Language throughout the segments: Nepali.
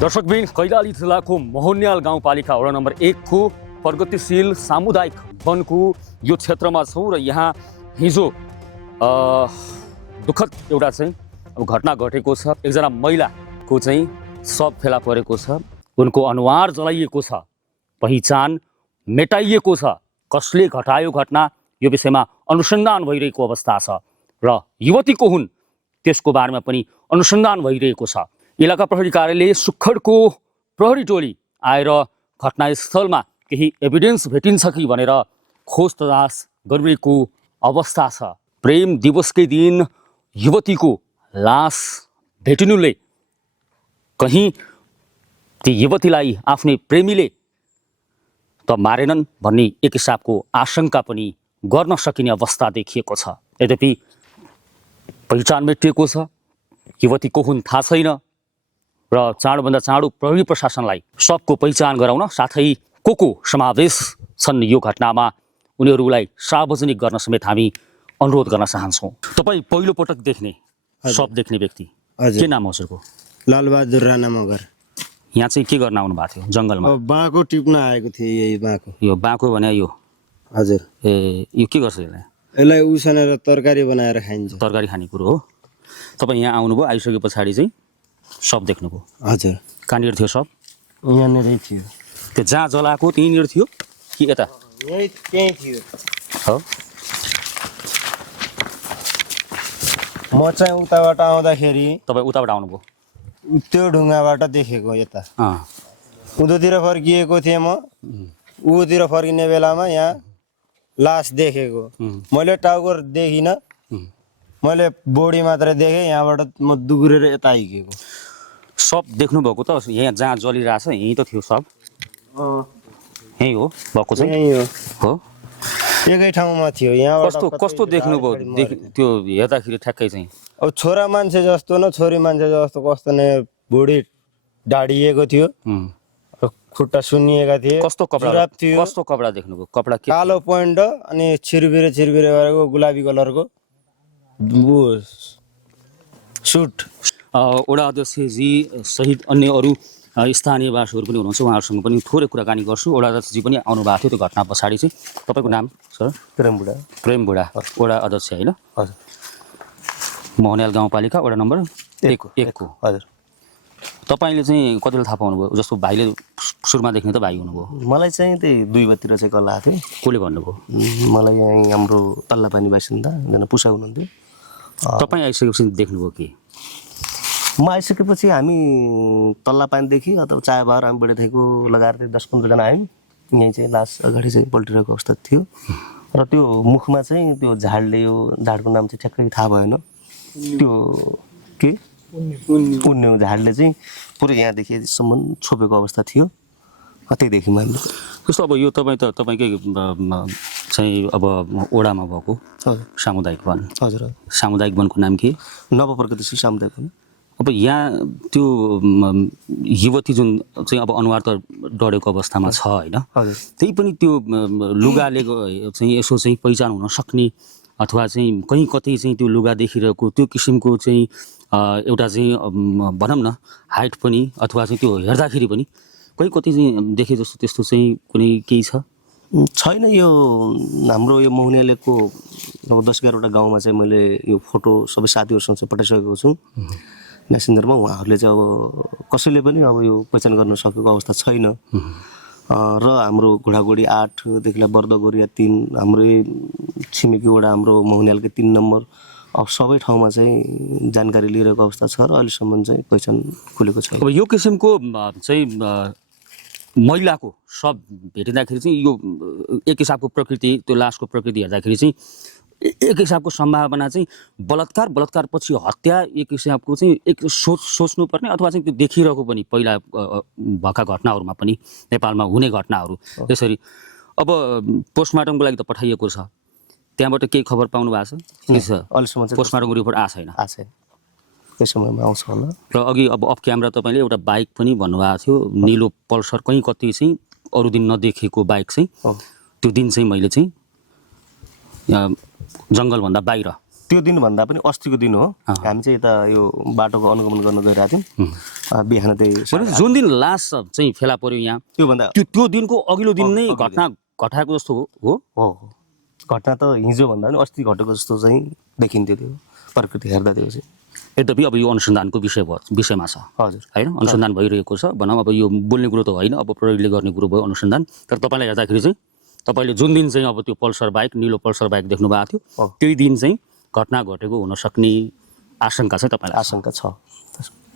दर्शकबिन कैलाली जिल्लाको मोहनियाल गाउँपालिका वडा नम्बर 1 को प्रगतिशील सामुदायिक वनको यो क्षेत्रमा छौँ र यहाँ हिजो दुःखद एउटा चाहिँ घटना घटेको छ। एकजना महिलाको चाहिँ शव फेला परेको छ, उनको अनुहार जलाइएको छ, पहिचान मेटाइएको छ। कसले घटायो घटना यो विषयमा अनुसन्धान भइरहेको अवस्था छ र युवती को हुन् त्यसको बारेमा पनि अनुसन्धान भइरहेको छ। इलाका प्रहरी कार्यालय सुखडको प्रहरी टोली आएर घटनास्थलमा केही एभिडेन्स भेटिन्छ कि भनेर खोज तलास गरिरहेको अवस्था छ। प्रेम दिवसकै दिन युवतीको लास भेटिनुले कहीं ती युवतीलाई आफ्नै प्रेमीले त मारेनन् भन्ने एक हिसाबको आशंका पनि गर्न सकिने अवस्था देखिएको छ। यद्यपि पहिचान मेटिएको छ, युवती को हुन् थाहा छैन र चाँडोभन्दा चाँडो प्रहरी प्रशासनलाई सबको पहिचान गराउन साथै को समावेश छन् यो घटनामा उनीहरूलाई सार्वजनिक गर्न समेत हामी अनुरोध गर्न चाहन्छौँ। तपाईँ पहिलो पटक देख्ने सब देख्ने व्यक्ति के नाम हो हजुरको? लालबहादुर राणा मगर। यहाँ चाहिँ के गर्न आउनु भएको थियो जङ्गलमा? बाँको टिप्न आएको थिएँ। यही बाँको। यो बाँको भने यो हजुर। ए यो के गर्छ यसलाई? यसलाई उसानेर तरकारी बनाएर खाइन्छ। तरकारी खाने कुरो हो। तपाईँ यहाँ आउनुभयो, आइसके पछाडि चाहिँ सब देख्नुभयो? हजुर। कहाँनिर थियो सब? यहाँनिरै थियो। त्यो जहाँ जलाएको त्यहीँनिर थियो कि यता? त्यहीँ थियो। हो। म चाहिँ उताबाट आउँदाखेरि तपाईँ उताबाट आउनुभयो? त्यो ढुङ्गाबाट देखेको यता। उँधोतिर फर्किएको थिएँ म। ऊतिर फर्किने बेलामा यहाँ लास देखेको। मैले टाउको देखिनँ, मैले बोडी मात्रै देखेँ। यहाँबाट म दुगुरेर यता आइगएको। सब देख्नुभएको त यहाँ जहाँ जलिरहेछ यहीँ त थियो सब? यहीँ हो भएको चाहिँ? यहीँ हो। एकै ठाउँमा थियो। यहाँ कस्तो देख्नुभयो त्यो हेर्दाखेरि ठ्याक्कै चाहिँ? अब छोरा मान्छे जस्तो न छोरी मान्छे जस्तो कस्तो नै भुँडी ढाडिएको थियो, खुट्टा सुन्निएका थिए। कस्तो कपडा थियो? कस्तो कपडा देख्नुभयो? कपडा के? कालो प्यान्ट अनि छिरबिरे गरेको गुलाबी कलरको सुट। वडा अध्यक्षजी सहित अन्य अरू स्थानीयवासीहरू पनि हुनुहुन्छ, उहाँहरूसँग पनि थोरै कुराकानी गर्छु। वडा अध्यक्षजी पनि आउनु भएको थियो त्यो घटना पछाडि चाहिँ। तपाईँको नाम सर? प्रेम बुढा वडा अध्यक्ष होइन? हजुर। मोहनियाल गाउँपालिका वडा नम्बर 1 को। हजुर। तपाईँले चाहिँ कति बेला थाहा पाउनुभयो? जस्तो भाइले सुरुमा देख्ने त भाइ हुनुभयो। मलाई चाहिँ त्यही 2 बजीतिर चाहिँ कल आएको थियो। कसले भन्नुभयो? मलाई यहाँ हाम्रो तल्लापानी बासिन्दा एकजना पुसा हुनुहुन्थ्यो। तपाईँ आइसकेपछि देख्नुभयो कि? म आइसकेपछि हामी तल्लापानीदेखि अथवा चाय बार हामी बढेदेखिको लगाएर 10-15 जना आयौँ। यहीँ चाहिँ लास अगाडि चाहिँ पल्टिरहेको अवस्था थियो र त्यो मुखमा चाहिँ त्यो झाडले, यो झाडको नाम चाहिँ ठ्याक्कै थाहा भएन, त्यो के उन्ने झाडले चाहिँ पुरै यहाँदेखिसम्म छोपेको अवस्था थियो। त्यहीदेखि मैले कस्तो अब यो तपाईँकै चाहिँ अब ओडामा भएको सामुदायिक वन? हजुर। सामुदायिक वनको नाम के? नवप्रगतिशील सामुदायिक वन। अब यहाँ त्यो युवती जुन चाहिँ अब अनुहार त डढेको अवस्थामा छ होइन? त्यही पनि त्यो लुगाले चाहिँ यसो चाहिँ पहिचान हुन सक्ने अथवा चाहिँ कहीँ कतै चाहिँ त्यो लुगा देखिरहेको त्यो किसिमको चाहिँ एउटा चाहिँ भनौँ न हाइट पनि अथवा चाहिँ त्यो हेर्दाखेरि पनि कहीँ कतै चाहिँ देखे जस्तो त्यस्तो चाहिँ कुनै केही छ? छैन। यो हाम्रो यो मोहनियालेको 10-11वटा गाउँमा चाहिँ मैले यो फोटो सबै साथीहरूसँग चाहिँ पठाइसकेको छु। मेसेन्जरमा उहाँहरूले चाहिँ अब कसैले पनि अब यो पहिचान गर्न सकेको अवस्था छैन। र हाम्रो घोडाघोडी 8देखि बर्दगोरिया 3 हाम्रै छिमेकी वडा हाम्रो मोहनियालकै 3 नम्बर अब सबै ठाउँमा चाहिँ जानकारी लिइरहेको अवस्था छ र अहिलेसम्म चाहिँ पहिचान खुलेको छैन। अब यो किसिमको चाहिँ महिलाको सब भेटिँदाखेरि चाहिँ यो एक हिसाबको प्रकृति, त्यो लासको प्रकृति हेर्दाखेरि चाहिँ एक हिसाबको सम्भावना चाहिँ बलात्कार पछि हत्या एक हिसाबको चाहिँ एक सोच्नुपर्ने अथवा चाहिँ त्यो देखिरहेको पनि पहिला भएका घटनाहरूमा पनि नेपालमा हुने घटनाहरू यसरी। अब पोस्टमार्टमको लागि त पठाइएको छ, त्यहाँबाट केही खबर पाउनु भएको छ? अहिलेसम्म चाहिँ पोस्टमार्टमको रिपोर्ट आएको छैन? त्यही समयमा आउँछ होला। र अघि अब अफ क्यामेरा तपाईँले एउटा बाइक पनि भन्नुभएको थियो, निलो पल्सर, कहीँ कति चाहिँ अरू दिन नदेखेको बाइक चाहिँ त्यो दिन चाहिँ मैले चाहिँ जङ्गलभन्दा बाहिर त्यो दिनभन्दा पनि अस्तिको दिन हो हामी चाहिँ यता यो बाटोको अनुगमन गर्न गइरहेको थियौँ बिहान त्यही जुन दिन लास चाहिँ फेला पर्यो यहाँ त्योभन्दा त्यो दिनको अघिल्लो दिन नै घटना घटाएको जस्तो हो हो घटना त हिजोभन्दा पनि अस्ति घटेको जस्तो चाहिँ देखिन्थ्यो त्यो प्रकृति हेर्दा त्यो चाहिँ यद्यपि अब यो अनुसन्धानको विषयमा छ हजुर होइन अनुसन्धान भइरहेको छ भनौँ अब यो बोल्ने कुरो त होइन अब प्रहरीले गर्ने कुरो भयो अनुसन्धान तर तपाईँलाई हेर्दाखेरि चाहिँ तपाईँले जुन दिन चाहिँ अब त्यो पल्सर बाइक निलो पल्सर बाइक देख्नु भएको थियो त्यही दिन चाहिँ घटना घटेको हुनसक्ने आशंका चाहिँ तपाईँलाई आशंका छ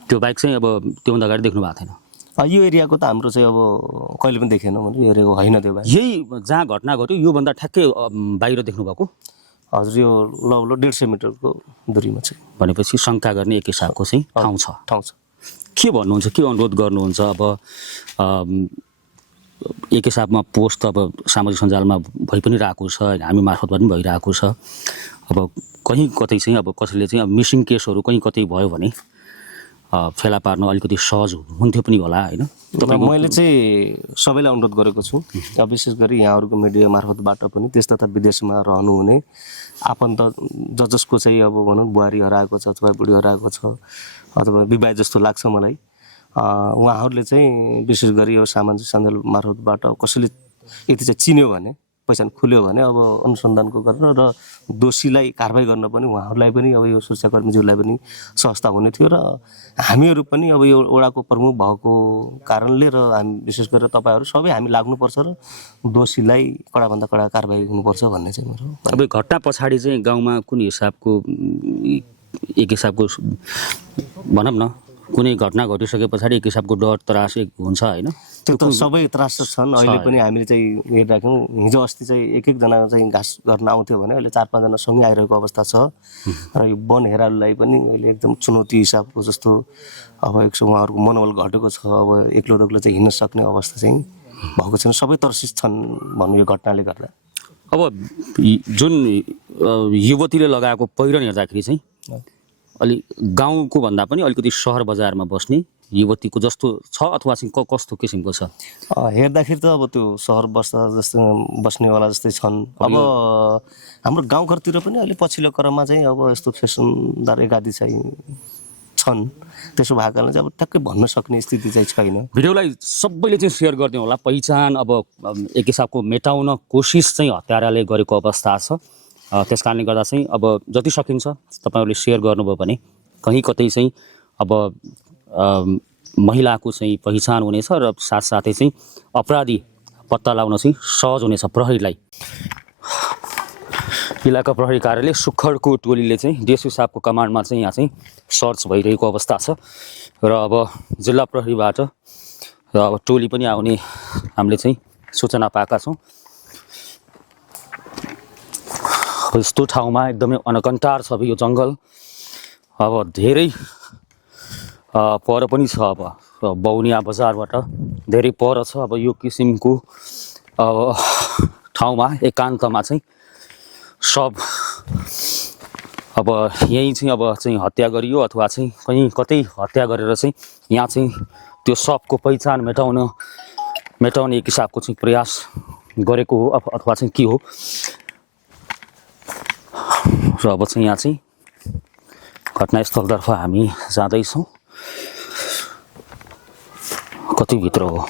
त्यो बाइक चाहिँ अब त्योभन्दा अगाडि देख्नु भएको थिएन यो एरियाको त हाम्रो चाहिँ अब कहिले पनि देखेन भने यो एरियाको होइन त्यो बाइक यही जहाँ घटना घट्यो योभन्दा ठ्याक्कै बाहिर देख्नुभएको हजुर यो लगभग 150 मिटरको दूरीमा छ भनेपछि शङ्का गर्ने एक हिसाबको चाहिँ ठाउँ छ के भन्नुहुन्छ के अनुरोध गर्नुहुन्छ अब एक हिसाबमा पोस्ट अब सामाजिक सञ्जालमा भइ पनि रहेको छ हामी मार्फतबाट पनि भइरहेको छ अब कहीँ कतै चाहिँ अब कसैले चाहिँ अब मिसिङ केसहरू कहीँ कतै भयो भने फेला पार्न अलिकति सहज हुन्थ्यो पनि होला होइन मैले चाहिँ सबैलाई अनुरोध गरेको छु अब विशेष गरी यहाँहरूको मिडिया मार्फतबाट पनि त्यस तथा विदेशमा रहनुहुने आफन्त जसको चाहिँ अब भनौँ बुहारी हराएको छ अथवा बुढी हराएको छ अथवा विवाह जस्तो लाग्छ मलाई उहाँहरूले चाहिँ विशेष गरी यो सामाजिक सञ्जाल मार्फतबाट कसैले यति चाहिँ चिन्यो भने पहिचान खुल्यो भने अब अनुसन्धानको गर्न र दोषीलाई कारबाही गर्न पनि उहाँहरूलाई पनि अब यो सुरक्षाकर्मीज्यूलाई पनि सहजता हुने थियो र हामीहरू पनि अब यो वडाको प्रमुख भएको कारणले र हामी विशेष गरेर तपाईँहरू सबै हामी लाग्नुपर्छ र दोषीलाई कडाभन्दा कडा कारबाही हुनुपर्छ भन्ने चाहिँ मेरो अब घटना पछाडि चाहिँ गाउँमा कुन हिसाबको एक हिसाबको भनौँ न कुनै घटना घटिसके पछाडि एक हिसाबको डर त्रास हुन्छ होइन त्यो त सबै त्रास छन् अहिले पनि हामीले चाहिँ हेरिराख्यौँ हिजो अस्ति चाहिँ एक एकजना चाहिँ घाँस गर्न आउँथ्यो भने अहिले 4-5 जना सँगै आइरहेको अवस्था छ र यो वन हेरालुलाई पनि अहिले एकदम चुनौती हिसाबको जस्तो अब एक उहाँहरूको मनोबल घटेको छ अब एक्लो दोक्लो चाहिँ हिँड्न सक्ने अवस्था चाहिँ भएको छैन सबै तर्सित छन् भन्नु यो घटनाले गर्दा अब जुन युवतीले लगाएको पहिरन हेर्दाखेरि चाहिँ अलि गाउँको भन्दा पनि अलिकति सहर बजारमा बस्ने युवतीको जस्तो छ अथवा चाहिँ कस्तो किसिमको छ हेर्दाखेरि त अब त्यो सहर बस्नेवाला जस्तै छन् अब हाम्रो गाउँघरतिर पनि अहिले पछिल्लो क्रममा चाहिँ अब यस्तो फेसनदार एकाधी चाहिँ छन् त्यसो भएको कारणले चाहिँ अब ट्याक्कै भन्न सक्ने स्थिति चाहिँ छैन भिडियोलाई सबैले चाहिँ सेयर गरिदिनु होला पहिचान अब एक हिसाबको मेटाउन कोसिस चाहिँ हत्याराले गरेको अवस्था छ त्यस कारणले गर्दा चाहिँ अब जति सकिन्छ तपाईँहरूले सेयर गर्नुभयो भने कहीँ कतै चाहिँ अब महिलाको चाहिँ पहिचान हुनेछ र साथसाथै चाहिँ अपराधी पत्ता लगाउन चाहिँ सहज हुनेछ प्रहरीलाई इलाका प्रहरी कार्यालय सुखडको टोलीले चाहिँ डिएसपी साहबको कमान्डमा चाहिँ यहाँ चाहिँ सर्च भइरहेको अवस्था छ र अब जिल्ला प्रहरीबाट र अब टोली पनि आउने हामीले चाहिँ सूचना पाएका छौँ यस्तो ठाउँमा एकदमै अनकन्टार छ अब यो जङ्गल अब धेरै पर पनि छ अब बौनिया बजारबाट धेरै पर छ अब यो किसिमको अब ठाउँमा एकान्तमा चाहिँ सब अब यहीँ चाहिँ अब चाहिँ हत्या गरियो अथवा चाहिँ कहीँ कतै हत्या गरेर चाहिँ यहाँ चाहिँ त्यो सबको पहिचान मेटाउने एक हिसाबको चाहिँ प्रयास गरेको हो अथवा चाहिँ के हो र अब चाहिँ यहाँ चाहिँ घटनास्थलतर्फ हामी जाँदैछौँ कति भित्र हो